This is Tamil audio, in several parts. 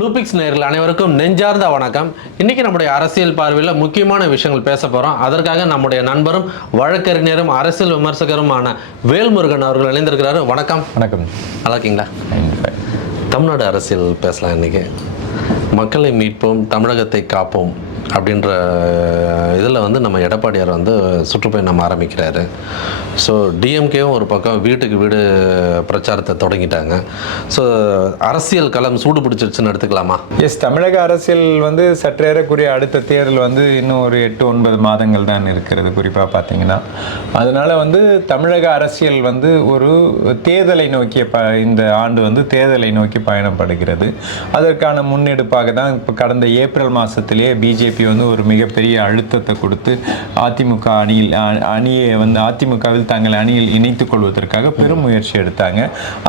ப்ளூபிக்ஸ் நேயர்கள் அனைவருக்கும் நெஞ்சார்ந்த வணக்கம். இன்னைக்கு நம்முடைய அரசியல் பார்வையில் முக்கியமான விஷயங்கள் பேச போகிறோம் அதற்காக நம்முடைய நண்பரும் வழக்கறிஞரும் அரசியல் விமர்சகருமான வேல்முருகன் அவர்கள் இணைந்திருக்கிறாரு. வணக்கம். வணக்கம். நல்லா இருக்கீங்களா தமிழ்நாடு அரசியல் பேசலாம் இன்னைக்கு. மக்களை மீட்போம் தமிழகத்தை காப்போம் அப்படின்ற இதில் வந்து நம்ம எடப்பாடியார் வந்து சுற்றுப்பயணம் ஆரம்பிக்கிறாரு. ஸோ டிஎம்கேவும் ஒரு பக்கம் வீட்டுக்கு வீடு பிரச்சாரத்தை தொடங்கிட்டாங்க. ஸோ அரசியல் களம் சூடு பிடிச்சிருச்சுன்னு எடுத்துக்கலாமா? எஸ் தமிழக அரசியல் வந்து சற்றேறக்குரிய அடுத்த தேர்தல் வந்து இன்னும் ஒரு எட்டு ஒன்பது மாதங்கள் தான் இருக்கிறது குறிப்பாக பார்த்தீங்கன்னா. அதனால் வந்து தமிழக அரசியல் வந்து ஒரு தேர்தலை நோக்கிய ப இந்த ஆண்டு வந்து தேர்தலை நோக்கி பயணப்படுகிறது. அதற்கான முன்னெடுப்பாக தான் இப்போ கடந்த ஏப்ரல் மாதத்திலேயே பிஜேபி வந்து ஒரு மிகப்பெரிய அழுத்தத்தை கொடுத்து அதிமுக அணியில் அணியை வந்து அதிமுகவில் தங்கள் அணியில் இணைத்துக் கொள்வதற்காக பெரும் முயற்சி எடுத்தாங்க.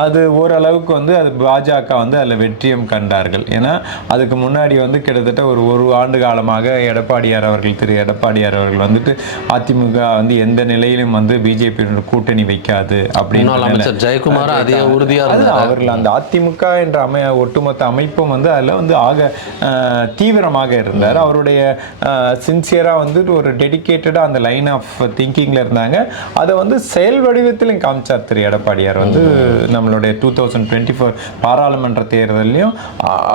அது ஓரளவுக்கு வந்து அது பாஜக வந்து அதில் வெற்றியும் கண்டார்கள். ஏன்னா அதுக்கு முன்னாடி வந்து கிட்டத்தட்ட ஒரு ஒரு ஆண்டு காலமாக எடப்பாடியார் அவர்கள் திரு எடப்பாடியார் அவர்கள் வந்துட்டு அதிமுக வந்து எந்த நிலையிலும் வந்து பிஜேபி கூட்டணி வைக்காது அப்படின்னு ஜெயக்குமார் அதிக அவர்கள் அந்த அதிமுக என்ற அமை ஒட்டுமொத்த அமைப்பும் வந்து அதில் வந்து ஆக தீவிரமாக இருந்தார். அவருடைய சின்சியராக வந்து ஒரு டெடிகேட்டடாக அந்த லைன் ஆஃப் திங்கிங்கில் இருந்தாங்க. அதை வந்து செயல் வடிவத்திலும் காமிச்சார் திரு எடப்பாடியார். வந்து நம்மளுடைய டூ தௌசண்ட் டுவெண்ட்டி ஃபோர் பாராளுமன்ற தேர்தலையும்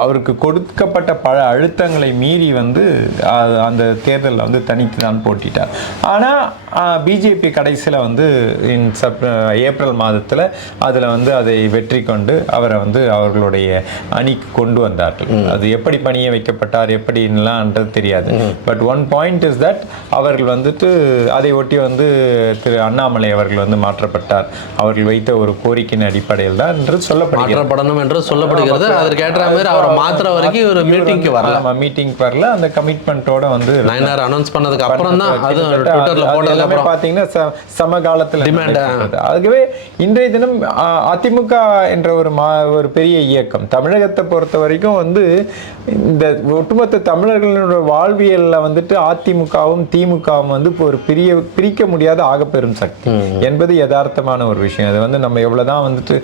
அவருக்கு கொடுக்கப்பட்ட பல அழுத்தங்களை மீறி வந்து அந்த தேர்தலில் வந்து தனித்து தான் போட்டிட்டார். ஆனால் பிஜேபி கடைசியில் வந்து இன் சப் ஏப்ரல் மாதத்தில் அதில் வந்து அதை வெற்றி கொண்டு அவரை வந்து அவர்களுடைய அணிக்கு கொண்டு வந்தார்கள். அது எப்படி பணிய வைக்கப்பட்டார் எப்படின்லாம்ன்றது தெரியாது. But one point is that அவர்கள் வந்துட்டு அதை ஒட்டி வந்து திரு அண்ணாமலை அவர்கள் வந்து மாற்றப்பட்டார். அவர்கள் வைத்த ஒரு கோரிக்கையின் அடிப்படையில் தான் என்று சொல்லப்படுகிறது. மாற்றப்படணும் என்று சொல்லப்படுகிறது. அதற்கு ஏற்ற மாதிரி அவரை மாத்திர வரைக்கும் ஒரு மீட்டிங்க்கு வரல. மீட்டிங் வரல. அந்த கமிட்மெண்ட்டோட வந்து நயனார் அனௌன்ஸ் பண்ணதுக்கு அப்புறம் தான் அது ட்விட்டர்ல போட்டதுக்கு அப்புறம் ச- சமகாலத்துல நடக்கிறது. ஆகவே இன்றைய தினம் அதிமுக என்ற ஒரு மா ஒரு பெரிய இயக்கம். தமிழகத்தை பொறுத்த வரைக்கும் வந்து இந்த ஒட்டுமொத்த தமிழர்களுடைய வாழ்வியல்ல வந்துட்டு அதிமுகவும் திமுகவும் வந்து இப்போ ஒரு பிரிய பிரிக்க முடியாத ஆகப்பெரும் சக்தி. என்பது யதார்த்தமான ஒரு விஷயம். அது வந்து நம்ம எவ்வளவுதான் வந்துட்டு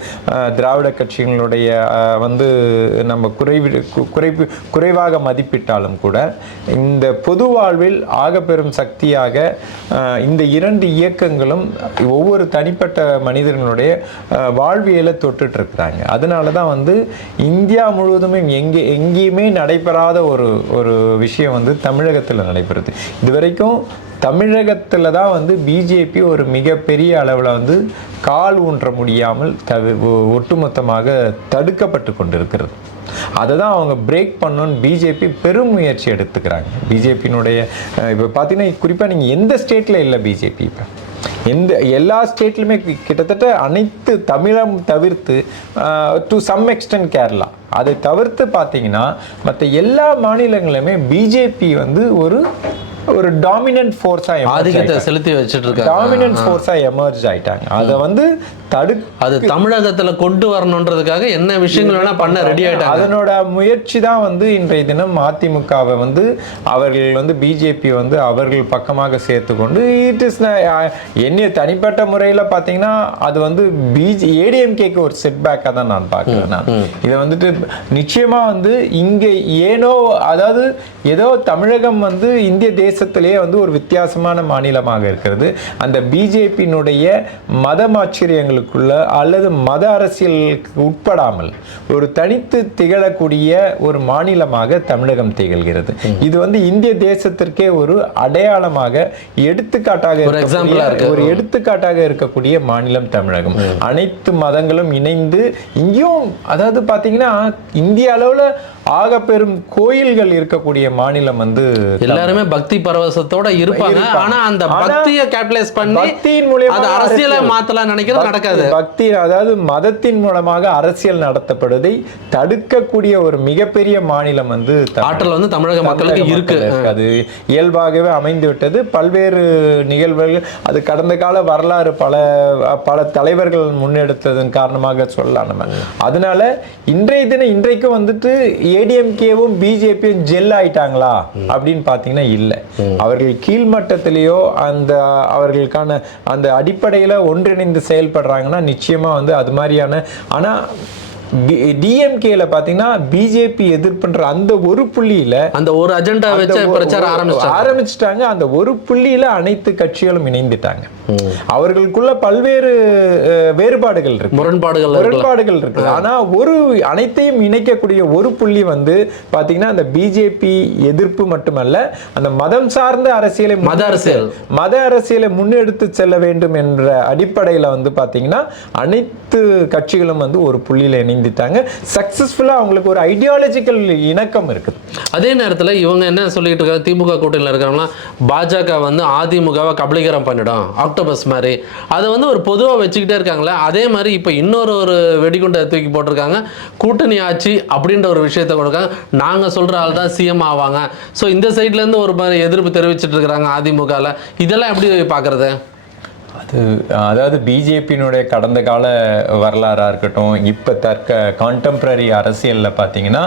திராவிட கட்சிகளுடைய வந்து நம்ம குறைவி கு- குறைவு குறைவாக மதிப்பிட்டாலும் கூட இந்த பொது வாழ்வில் ஆகப்பெரும் சக்தியாக இந்த இரண்டு இயக்கங்களும் ஒவ்வொரு தனிப்பட்ட மனிதர்களுடைய வாழ்வியலை தொட்டுட்டு இருக்கிறாங்க அதனால தான் வந்து இந்தியா முழுவதுமே எங்கே எங்கேயுமே நடைபெறாத ஒரு ஒரு விஷயம் வந்து தமிழகத்தில் நடைபெறுது. வரைக்கும் தமிழகத்தில் தான் வந்து பிஜேபி ஒரு மிகப்பெரிய அளவில் வந்து கால் ஊன்ற முடியாமல் தவி ஒ- ஒட்டுமொத்தமாக தடுக்கப்பட்டு கொண்டிருக்கிறது. அதை தான் அவங்க பிரேக் பண்ணணும்னு பிஜேபி பெரும் முயற்சி எடுத்துக்கிறாங்க. பிஜேபியினுடைய இப்போ பார்த்தீங்கன்னா குறிப்பாக நீங்கள் எந்த ஸ்டேட்டில் இல்லை பிஜேபி இப்போ. எந்த எல்லா ஸ்டேட்லையுமே கிட்டத்தட்ட அனைத்து தமிழம் தவிர்த்து டு சம் எக்ஸ்டென்ட் கேரளா. அதை தவிர்த்து பார்த்தீங்கன்னா மற்ற எல்லா மாநிலங்களுமே பிஜேபி வந்து ஒரு ஒரு டாமினன்ட் ஃபோர்ஸாக ஆதிக்கத்தை செலுத்தி வச்சுட்டு இருக்காங்க டாமினன்ட் ஃபோர்ஸாக எமர்ஜ் ஆயிட்டாங்க. அதை வந்து தடு அது தமிழகத்துல கொண்டு வரணுன்றதுக்காக என்ன விஷயங்கள் வேணா பண்ண ரெடி ஆயிட்டாங்க. அதனோட முயற்சி தான் வந்து இன்றைய தினம் அதிமுகவை வந்து அவர்கள் வந்து பிஜேபி வந்து அவர்கள் பக்கமாக சேர்த்து கொண்டு இட் இஸ் என்ன தனிப்பட்ட முறையில் பார்த்தீங்கன்னா அது வந்து பிஜி ஏடிஎம்கேக்கு ஒரு செட்பேக்காக தான் நான் பார்க்குறேன் நான். இதை வந்துட்டு நிச்சயமாக வந்து இங்கே ஏனோ அதாவது ஏதோ தமிழகம் வந்து இந்திய தேசத்திலேயே வந்து ஒரு வித்தியாசமான மாநிலமாக இருக்கிறது. அந்த பிஜேபியினுடைய மதமாச்சரியங்களுக்குள்ள அல்லது மத அரசியலுக்கு உட்படாமல் ஒரு தனித்து திகழக்கூடிய ஒரு மாநிலமாக தமிழகம் திகழ்கிறது. இது வந்து இந்திய தேசத்திற்கே ஒரு அடையாளமாக எடுத்துக்காட்டாக ஒரு எடுத்துக்காட்டாக இருக்கக்கூடிய மாநிலம் தமிழகம். அனைத்து மதங்களும் இணைந்து இங்கேயும் அதாவது பாத்தீங்கன்னா இந்திய அளவுல ஆக பெரும் கோயில்கள் இருக்கக்கூடிய மாநிலம் வந்து எல்லாருமே பக்தி பரவசத்தோட இருப்பாங்க. ஆனா அந்த பக்தியை கேபிடலைஸ் பண்ணி பக்தியின் மூலியமாக அது அரசியலை. மாத்தலாம் நினைக்கிறது நடக்காது. பக்தி அதாவது மதத்தின் மூலமாக அரசியல் நடத்தப்படுவதை தடுக்கக்கூடிய ஒரு மிகப்பெரிய மாநிலம் வந்து. ஆற்றல் வந்து தமிழக மக்களுக்கு இருக்கு. அது இயல்பாகவே அமைந்து விட்டது. பல்வேறு நிகழ்வுகள் அது கடந்த கால வரலாறு பல பல தலைவர்கள் முன்னெடுத்ததன் காரணமாக சொல்லலாம் நம்ம. அதனால இன்றைய தினம் இன்றைக்கும் வந்துட்டு ஏடிஎம்கேவும் பிஜேபியும் ஜெல் ஆயிட்டாங்களா? அப்படின்னு பார்த்தீங்கன்னா இல்லை. அவர்கள் கீழ்மட்டத்திலேயோ அந்த அவர்களுக்கான அந்த அடிப்படையில் ஒன்றிணைந்து செயல்படுறாங்கன்னா நிச்சயமா வந்து அது மாதிரியான ஆனா டிஎம்கேல பாத்தீங்கன்னா பிஜேபி எதிர்ப்புன்ற அந்த ஒரு புள்ளியில அந்த ஒரு அஜெண்டா வச்சு பிரச்சாரம் ஒ- ஆரம்பிச்சிட்டாங்க. அந்த ஒரு புள்ளியில அனைத்து கட்சிகளும் இணைந்துட்டாங்க. அவர்களுக்குள்ள பல்வேறு வேறுபாடுகள் இருக்கு. முரண்பாடுகள் முரண்பாடுகள் இருக்குது ஆனா ஒரு அனைத்தையும் இணைக்கக்கூடிய ஒரு புள்ளி வந்து பாத்தீங்கன்னா அந்த பிஜேபி எதிர்ப்பு மட்டுமல்ல அந்த மதம் சார்ந்த அரசியலை மத அரசியல். மத அரசியலை முன்னெடுத்து செல்ல வேண்டும் என்ற அடிப்படையில வந்து பாத்தீங்கன்னா அனைத்து கட்சிகளும் வந்து ஒரு புள்ளியில இணைந்துட்டாங்க சக்ஸஸ்ஃபுல்லாக அவங்களுக்கு ஒரு ஐடியாலஜிக்கல் இணக்கம் இருக்குது. அதே நேரத்தில் இவங்க என்ன சொல்லிட்டு இருக்காங்க? திமுக கூட்டணியில் இருக்கிறவங்களாம் பாஜக வந்து அதிமுகவை கபலீகரம் பண்ணிடும். ஆக்டோபஸ் மாதிரி. அதை வந்து ஒரு பொதுவாக வச்சுக்கிட்டே இருக்காங்களே அதே மாதிரி இப்போ இன்னொரு ஒரு வெடிகுண்டை தூக்கி போட்டிருக்காங்க. கூட்டணி ஆட்சி அப்படின்ற ஒரு விஷயத்தை கொடுக்காங்க நாங்கள் சொல்கிற ஆள் தான் சிஎம் ஆவாங்க. ஸோ இந்த சைட்லேருந்து ஒரு மாதிரி எதிர்ப்பு தெரிவிச்சிட்டு இருக்கிறாங்க அதிமுகவில் இதெல்லாம் எப்படி பார்க்குறது? அது அதாவது பிஜேபியினுடைய கடந்த கால வரலாறாக இருக்கட்டும் இப்போ தற்க கான்டெம்பரரி அரசியலில் பார்த்தீங்கன்னா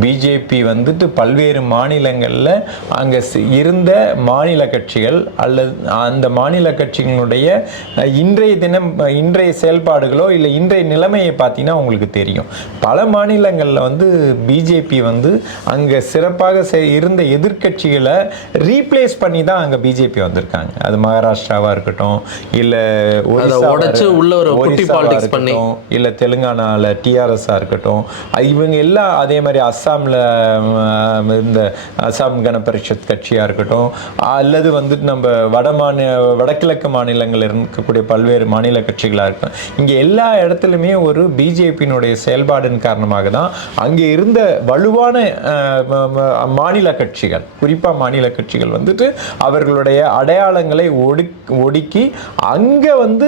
பிஜேபி வந்துட்டு பல்வேறு மாநிலங்களில் அங்கே இருந்த மாநில கட்சிகள் அல்லது அந்த மாநில கட்சிகளுடைய இன்றைய தினம் இன்றைய செயல்பாடுகளோ இல்லை இன்றைய நிலைமையை பார்த்தீங்கன்னா உங்களுக்கு தெரியும். பல மாநிலங்களில் வந்து பிஜேபி வந்து அங்கே சிறப்பாக செ- இருந்த எதிர்க்கட்சிகளை ரீப்ளேஸ் பண்ணி தான் அங்கே பிஜேபி வந்திருக்காங்க. அது மகாராஷ்டிராவாக இருக்கட்டும் இல்ல உடைச்சு உள்ள ஒரு ஒரிசாவா politics பண்ணி. இல்ல தெலுங்கானால டிஆர்எஸ்ஸா இருக்கட்டும் இவங்க எல்லாம் அதே மாதிரி அஸ்ஸாம்ல இந்த அஸ்ஸாம் கன பரிஷத் கட்சியா இருக்கட்டும் அல்லது வந்துட்டு நம்ம வட மாநில வடகிழக்கு மாநிலங்கள் இருக்கக்கூடிய பல்வேறு மாநில கட்சிகளா இருக்கட்டும் இங்க எல்லா இடத்துலையுமே ஒரு பிஜேபியினுடைய செயல்பாடின் காரணமாக தான் அங்கே இருந்த வலுவான மாநில கட்சிகள் குறிப்பா மாநில கட்சிகள் வந்துட்டு அவர்களுடைய அடையாளங்களை ஒடுக் ஒடுக்கி அங்க வந்து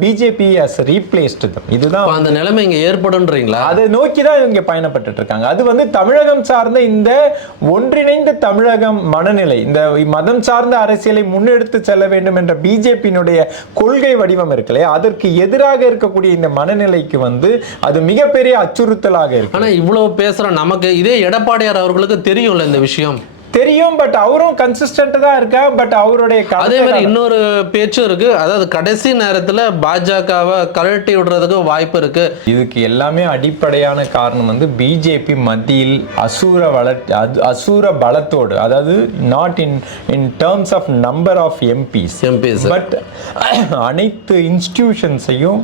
பிஜேபி as ரீப்ளேஸ்டு இதுதான் அந்த நிலைமை இங்கே ஏற்படுன்றீங்களா அதை நோக்கி தான் இவங்க பயணப்பட்டு இருக்காங்க அது வந்து தமிழகம் சார்ந்த இந்த ஒன்றிணைந்த தமிழகம் மனநிலை இந்த மதம் சார்ந்த அரசியலை முன்னெடுத்து செல்ல வேண்டும் என்ற பிஜேபியினுடைய கொள்கை வடிவம் இருக்கு இல்லையா? அதற்கு எதிராக இருக்கக்கூடிய இந்த மனநிலைக்கு வந்து அது மிகப்பெரிய அச்சுறுத்தலாக இருக்கு. ஆனால் இவ்வளோ பேசுகிற நமக்கு இதே எடப்பாடியார் அவர்களுக்கு தெரியும்ல இந்த விஷயம்? தெரியும் பட் அவரும் கன்சிஸ்டன்ட் தான் இருக்கா பட் அவருடைய அதே மாதிரி இன்னொரு பேச்சும் இருக்கு. அதாவது கடைசி நேரத்தில் பாஜகவை கழட்டி விடுறதுக்கு வாய்ப்பு இருக்கு. இதுக்கு எல்லாமே அடிப்படையான காரணம் வந்து பிஜேபி மத்தியில் அசூர வள அது- அசூர பலத்தோடு அதாவது not in in terms of number of MPs MPs but அனைத்து இன்ஸ்டிடியூஷன்ஸையும்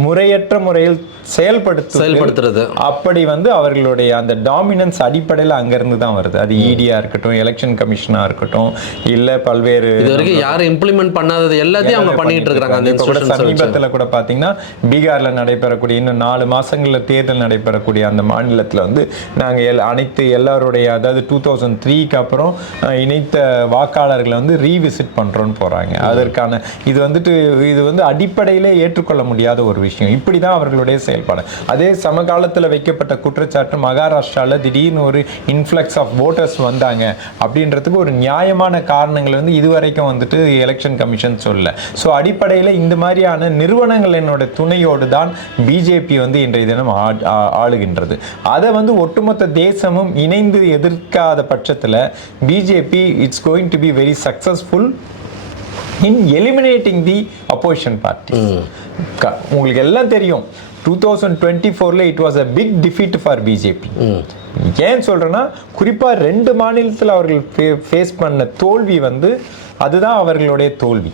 முறையற்ற முறையில் செயல்படுத்து செயல்படுத்துறது. அப்படி வந்து அவர்களுடைய அந்த டாமினன்ஸ் அடிப்படையில் அங்கிருந்து தான் வருது. அது இடியா இருக்கட்டும் எலெக்ஷன் கமிஷனா இருக்கட்டும் இல்ல பல்வேறு இது வரைக்கும் யாரும் இம்ப்ளிமெண்ட் பண்ணாதது எல்லாத்தையும் அவங்க பண்ணிட்டு இருக்காங்க கூட சமீபத்துல கூட பாத்தீங்கன்னா பீகார்ல நடைபெறக்கூடிய இன்னும் நாலு மாசங்கள்ல தேர்தல் நடைபெறக்கூடிய அந்த மாநிலத்துல வந்து நாங்க எல்- அனைத்து எல்லாருடைய அதாவது டூ தௌசண்ட் த்ரீக்கு அப்புறம் இணைத்த வாக்காளர்களை வந்து ரீவிசிட் பண்றோம்னு போறாங்க. அதற்கான இது வந்துட்டு இது வந்து அடிப்படையிலே ஏற்றுக்கொள்ள முடியாத ஒரு விஷயம். இப்படிதான் அவர்களுடைய செயல்பாடு அதே சமகாலத்தில் வைக்கப்பட்ட குற்றச்சாட்டு மகாராஷ்டிராவில் திடீர்னு ஒரு இன்ஃப்ளக்ஸ் ஆஃப் ஓட்டர்ஸ் வந்தாங்க. அப்படின்றதுக்கு ஒரு நியாயமான காரணங்கள் வந்து இதுவரைக்கும் வந்துட்டு எலெக்ஷன் கமிஷன் சொல்ல ஸோ அடிப்படையில் இந்த மாதிரியான நிறுவனங்களினோட துணையோடு தான் பிஜேபி வந்து இன்றைய தினம் ஆளுகின்றது. அதை வந்து ஒட்டுமொத்த தேசமும் இணைந்து எதிர்க்காத பட்சத்தில் BJP it's going to be very successful in eliminating the opposition party உங்களுக்கு எல்லாம் தெரியும் டூ தௌசண்ட் டுவெண்ட்டி ஃபோரில் it was a big defeat for BJP ஏன் சொல்றேன்னா குறிப்பாக ரெண்டு மாநிலத்தில் அவர்கள் ஃபேஸ் பண்ண தோல்வி வந்து அதுதான் அவர்களுடைய தோல்வி.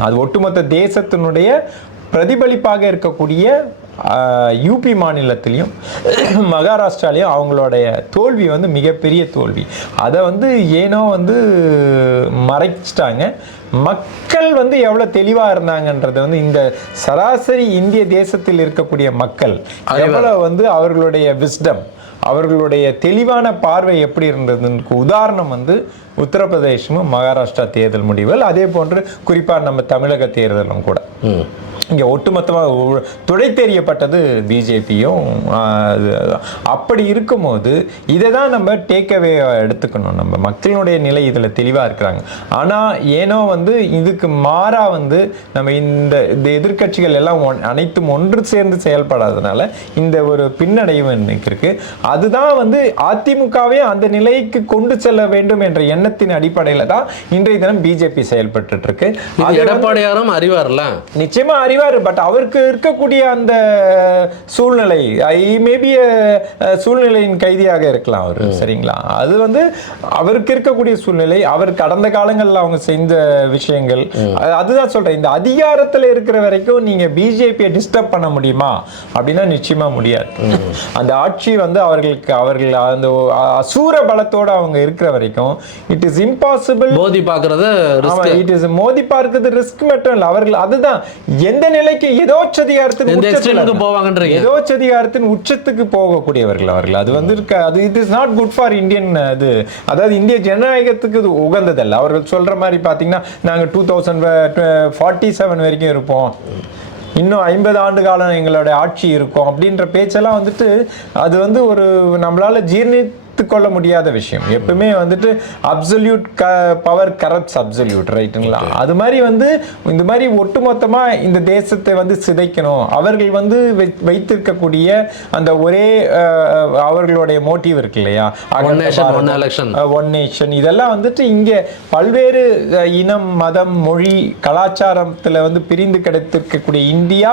அது ஒட்டுமொத்த தேசத்தினுடைய பிரதிபலிப்பாக இருக்கக்கூடிய யூபி மாநிலத்திலையும் மகாராஷ்டிராலையும் அவங்களுடைய தோல்வி வந்து மிகப்பெரிய தோல்வி. அதை வந்து ஏனோ வந்து மறைச்சிட்டாங்க. மக்கள் வந்து எவ்வளவு தெளிவா இருந்தாங்கன்றது வந்து இந்த சராசரி இந்திய தேசத்தில் இருக்கக்கூடிய மக்கள் எவ்வளவு வந்து அவர்களுடைய விஸ்டம் அவர்களுடைய தெளிவான பார்வை எப்படி இருந்ததுன்னு உதாரணம் வந்து உத்தரப்பிரதேசமும் மகாராஷ்டிரா தேர்தல் முடிவுகள் அதே போன்று குறிப்பா நம்ம தமிழக தேர்தலும் கூட. இங்க ஒட்டுமொத்தமாக துடை தெரியப்பட்டது பிஜேபியும் அப்படி இருக்கும்போது இதை தான் நம்ம டேக்அவே எடுத்துக்கணும். நம்ம மக்களுடைய நிலை இதில் தெளிவாக இருக்கிறாங்க. ஆனால் ஏனோ வந்து இதுக்கு மாறா வந்து நம்ம இந்த இந்த எதிர்க்கட்சிகள் எல்லாம் ஒன்- அனைத்தும் ஒன்று சேர்ந்து செயல்படாதனால இந்த ஒரு பின்னடைவு இன்னைக்கு இருக்கு. அதுதான் வந்து அதிமுகவே அந்த நிலைக்கு கொண்டு செல்ல வேண்டும் என்ற எண்ணத்தின் அடிப்படையில தான் இன்றைய தினம் பிஜேபி செயல்பட்டு இருக்கு எடப்பாடியாரும் அறிவார்ல? நிச்சயமா அறிவார் பட் அவருக்கு இருக்கக்கூடிய அந்த சூழ்நிலை ஐ மேபி சூழ்நிலையின் கைதியாக இருக்கலாம் அவர் சரிங்களா? அது வந்து அவருக்கு இருக்கக்கூடிய சூழ்நிலை அவர் கடந்த காலங்களில் அவங்க செஞ்ச விஷயங்கள். அது- அதுதான் சொல்றேன் இந்த அதிகாரத்துல இருக்கிற வரைக்கும் நீங்க பிஜேபியை டிஸ்டர்ப் பண்ண முடியுமா? அப்படின்னா நிச்சயமா முடியாது. அந்த ஆட்சி வந்து அவர்களுக்கு அவர்கள் அந்த அசூர பலத்தோட அவங்க இருக்கிற வரைக்கும் it is impossible Modi risk it is Modi பார்க்கிறது ரிஸ்க் மட்டும் இல்ல. அவர்கள் அதுதான். எந்த நிலைக்கு ஏதோச்சதிகாரத்தின் எந்த உச்சத்துல extreme-க்கு போவாங்கன்றீங்க? ஏதோச்சதிகாரத்தின் உச்சத்துக்கு போகக்கூடியவர்கள் அவர்கள். அது வந்து இருக்க அது it is not good for Indian அது அதாவது இந்திய ஜனநாயகத்துக்கு இது உகந்ததல்ல. அவர்கள் சொல்ற மாதிரி பாத்தீங்கன்னா நாங்க டூ தௌசண்ட் ஃபார்ட்டி செவன் வரைக்கும் இருப்போம். இன்னும் ஐம்பது ஆண்டு காலம் எங்களுடைய ஆட்சி இருக்கும் அப்படின்ற பேச்செல்லாம் வந்துட்டு அது வந்து ஒரு நம்மளால ஜீர்ணி கொள்ள முடியாத விஷயம். எப்பவுமே வந்துட்டு அப்சல்யூட் க பவர் கரப்ட்ஸ் அப்சல்யூட் ரைட்டுங்களா அது மாதிரி வந்து இந்த மாதிரி ஒட்டுமொத்தமா இந்த தேசத்தை வந்து சிதைக்கணும். அவர்கள் வந்து வைத்திருக்கக்கூடிய அந்த ஒரே அவர்களுடைய மோட்டிவ் இருக்கு இல்லையா. ஒன் நேஷன் இதெல்லாம் வந்துட்டு இங்கே பல்வேறு இனம் மதம் மொழி கலாச்சாரத்தில் வந்து பிரிந்து கிடைத்திருக்கக்கூடிய இந்தியா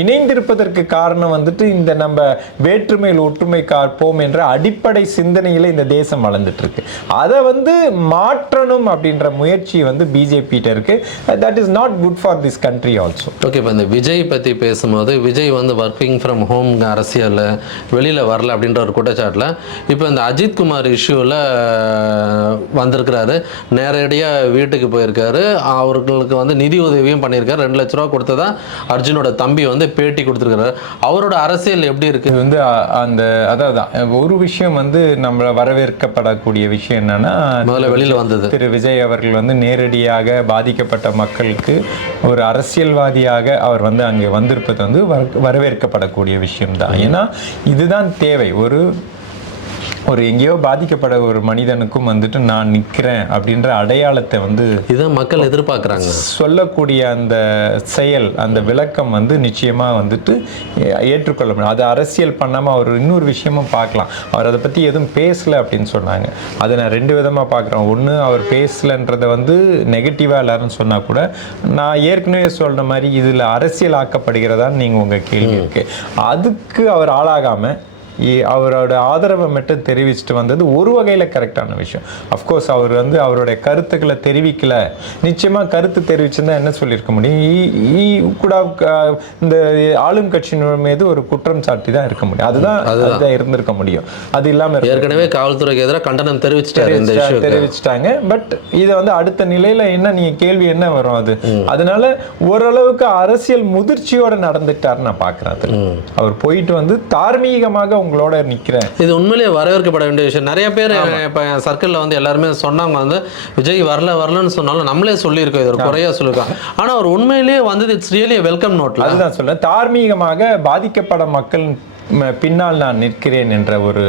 இணைந்திருப்பதற்கு காரணம் வந்துட்டு இந்த நம்ம வேற்றுமையில் ஒற்றுமை காப்போம் என்ற அடிப்படை சிந்தனையில இந்த தேசம் வளர்ந்துட்டு இருக்கு அதை வந்து மாற்றணும் அப்படின்ற முயற்சி வந்து பிஜேபிட்ட இருக்கு. That is not good for this country also okay இப்போ இந்த விஜய் பற்றி பேசும்போது விஜய் வந்து ஒர்க்கிங் ஃப்ரம் ஹோம் அரசியல் வெளியில் வரல அப்படின்ற ஒரு குற்றச்சாட்டில் இப்போ இந்த அஜித் குமார் இஷ்யூவில் வந்திருக்கிறாரு. நேரடியாக வீட்டுக்கு போயிருக்காரு. அவர்களுக்கு வந்து நிதி உதவியும் பண்ணியிருக்காரு. ரெண்டு லட்ச ரூபா கொடுத்ததா அர்ஜுனோட தம்பி வந்து பேட்டி கொடுத்துருக்காரு அவரோட அரசியல் எப்படி இருக்கு? இது வந்து அந்த அதான் ஒரு விஷயம் வந்து நம்மள வரவேற்கப்படக்கூடிய விஷயம் என்னன்னா முதல்ல வெளியில வந்தது. திரு விஜய் அவர்கள் வந்து நேரடியாக பாதிக்கப்பட்ட மக்களுக்கு ஒரு அரசியல்வாதியாக அவர் வந்து அங்கே வந்திருப்பது வந்து வர- வரவேற்கப்படக்கூடிய விஷயம்தான். ஏன்னா இதுதான் தேவை. ஒரு ஒரு எங்கேயோ பாதிக்கப்பட ஒரு மனிதனுக்கும் வந்துட்டு நான் நிற்கிறேன் அப்படின்ற அடையாளத்தை வந்து இதான் மக்கள் எதிர்பார்க்குறாங்க. சொல்லக்கூடிய அந்த செயல் அந்த விளக்கம் வந்து நிச்சயமா வந்துட்டு ஏற்றுக்கொள்ள முடியும். அது அரசியல் பண்ணாம அவர் இன்னொரு விஷயமும் பார்க்கலாம். அவர் அதை பத்தி எதுவும் பேசல அப்படின்னு சொன்னாங்க. அதை நான் ரெண்டு விதமா பார்க்குறேன். ஒண்ணு அவர் பேசலன்றதை வந்து நெகட்டிவா எல்லாரும் சொன்னா கூட நான் ஏற்கனவே சொல்ற மாதிரி இதுல அரசியல் ஆக்கப்படுகிறதான்னு நீங்க உங்க கேள்வி இருக்கு. அதுக்கு அவர் ஆளாகாம இ- அவரோட ஆதரவை மட்டும் தெரிவிச்சுட்டு வந்தது ஒரு வகையில் கரெக்டான விஷயம். அஃப்கோர்ஸ் அவர் வந்து அவருடைய கருத்துக்களை தெரிவிக்கல. நிச்சயமா கருத்து தெரிவிச்சிருந்தா என்ன சொல்லியிருக்க முடியும்? கூட இந்த ஆளும் கட்சியினர் மீது ஒரு குற்றம் சாட்டி தான் இருக்க முடியும். அதுதான் அதுதான். இருந்திருக்க முடியும். அது இல்லாம இருக்க ஏற்கனவே காவல்துறைக்கு எதிராக கண்டனம் தெரிவிச்சிட்டாரு தெரிவிச்சிட்டாங்க. பட் இது வந்து அடுத்த நிலையில என்ன நீங்க கேள்வி என்ன வரும் அது? அதனால ஓரளவுக்கு அரசியல் முதிர்ச்சியோட நடந்துட்டாரு நான் பாக்குறேன் அதுல. அவர் போயிட்டு வந்து தார்மீகமாக உங்களோட நிக்கிறேன். இது உண்மையிலேயே வரவேற்கப்பட வேண்டிய விஷயம். நிறைய பேர் இப்போ சர்க்கிளில் வந்து எல்லாருமே சொன்னாங்க வந்து விஜய் வரல வரலன்னு சொன்னாலும் நம்மளே சொல்லியிருக்கோம். இது ஒரு குறையா சொல்லியிருக்கோம். ஆனால் அவர் உண்மையிலேயே வந்தது இட்ஸ் ரியலி வெல்கம் நோட்ல அதுதான் சொல்றேன். தார்மீகமாக பாதிக்கப்பட மக்கள் பின்னால் நான் நிற்கிறேன் என்ற ஒரு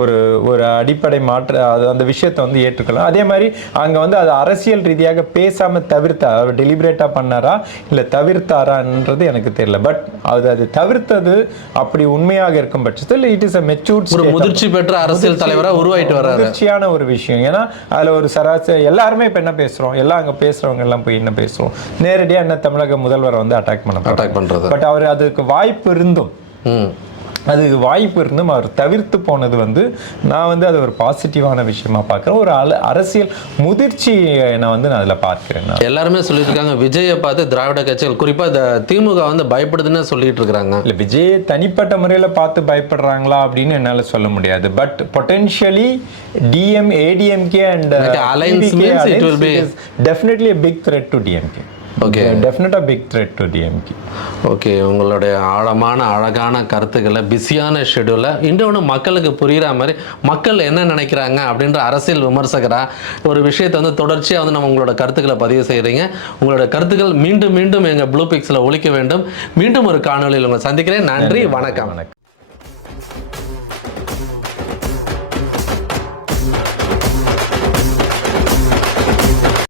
ஒரு ஒரு அடிப்படை மாற்ற அது அந்த விஷயத்தை வந்து ஏற்றுக்கலாம். அதே மாதிரி அங்க வந்து அது அரசியல் ரீதியாக பேசாம தவிர்த்தா அவர் டெலிபரேட்டா பண்ணாரா இல்ல தவிர்த்தாரான்றது எனக்கு தெரியல. பட் அது அது தவிர்த்தது அப்படி உண்மையாக இருக்கும் பட்சத்தில் இட் இஸ் அ மெச்சூர்ட் ஒரு முதிர்ச்சி பெற்ற அரசியல் தலைவரா உருவாயிட்டு வர்றாரு. முதிர்ச்சியான ஒரு விஷயம். ஏன்னா அதுல ஒரு சராசரி எல்லாருமே இப்ப என்ன பேசுறோம்? எல்லாம் அங்க பேசுறவங்க எல்லாம் போய் என்ன பேசுறோம் நேரடியா என்ன தமிழக முதல்வரை வந்து அட்டாக் பண்ண அட்டாக் பண்றது. பட் அவர் அதுக்கு வாய்ப்பு இருந்தும் அதுக்கு வாய்ப்பு இருந்தும் அவர் தவிர்த்து போனது வந்து நான் வந்து அது ஒரு பாசிட்டிவான விஷயமா பார்க்குறேன். ஒரு அல- அரசியல் முதிர்ச்சி நான் வந்து நான் அதில் பார்க்கிறேன் எல்லாருமே சொல்லிட்டு இருக்காங்க விஜயை பார்த்து திராவிட கட்சிகள் குறிப்பா இந்த திமுக வந்து பயப்படுதுன்னு சொல்லிட்டு இருக்காங்க இல்லை விஜய் தனிப்பட்ட முறையில் பார்த்து பயப்படுறாங்களா அப்படின்னு என்னால் சொல்ல முடியாது. But potentially DM ADMK and be- definitely big threat to DMK Okay. டெஃபினட்டாக big threat to DMK okay உங்களுடைய ஆழமான அழகான கருத்துக்களை பிஸியான ஷெடியூலை இன்னொன்று மக்களுக்கு புரிகிற மாதிரி மக்கள் என்ன நினைக்கிறாங்க அப்படின்ற அரசியல் விமர்சகராக ஒரு விஷயத்தை வந்து தொடர்ச்சியாக வந்து நம்ம உங்களோட கருத்துக்களை பதிவு செய்கிறீங்க உங்களோட கருத்துக்கள் மீண்டும் மீண்டும் எங்கள் ப்ளூ பிக்ஸில் ஒழிக்க வேண்டும். மீண்டும் ஒரு காணொளியில் உங்களை சந்திக்கிறேன். நன்றி. வணக்கம். வணக்கம்.